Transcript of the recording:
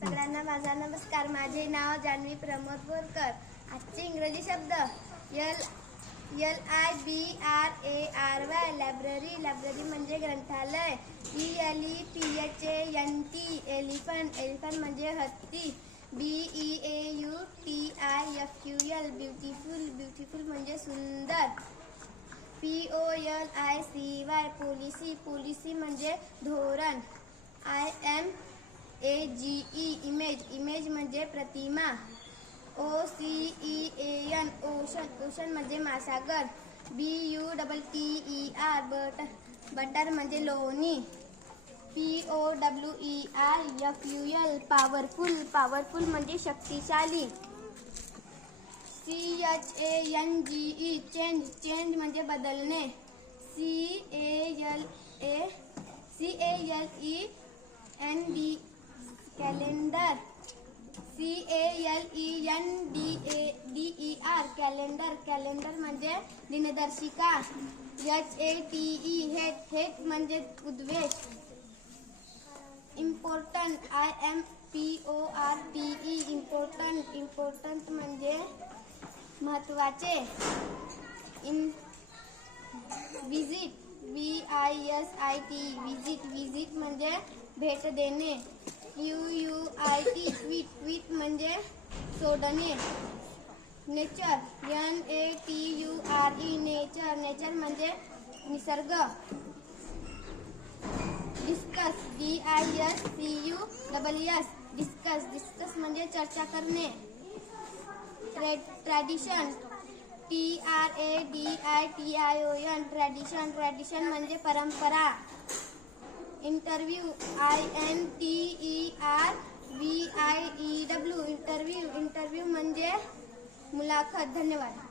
सगळ्यांना माझा नमस्कार. माझे नाव जान्हवी प्रमोद बोरकर. आजचे इंग्रजी शब्द LIBRARY लायब्ररी म्हणजे ग्रंथालय. ELEPHANT एलिफंट म्हणजे हत्ती. BEAUTIFUL ब्युटिफुल म्हणजे सुंदर. POLICY पॉलिसी म्हणजे धोरण. इमेज म्हणजे प्रतिमा. OCEAN ओशन म्हणजे महासागर. BUTTER बटर म्हणजे लोणी. POWERFUL पॉवरफुल म्हणजे शक्तिशाली. CHANGE चेंज म्हणजे बदलणे. CALENDAR calendar. कॅलेंडर म्हणजे दिनदर्शिका. HATE म्हणजे उद्वेग. इम्पॉर्टंट इम्पॉर्टंट म्हणजे महत्त्वाचे. विजिट म्हणजे भेट देणे. ट्वीट म्हणजे सोडणे. नेचर नेचर म्हणजे निसर्ग. डिस्कस म्हणजे चर्चा करणे. ट्रॅडिशन ट्रॅडिशन म्हणजे परंपरा. इंटरव्ह्यू इंटरव्ह्यू म्हणजे मुलाखत. धन्यवाद.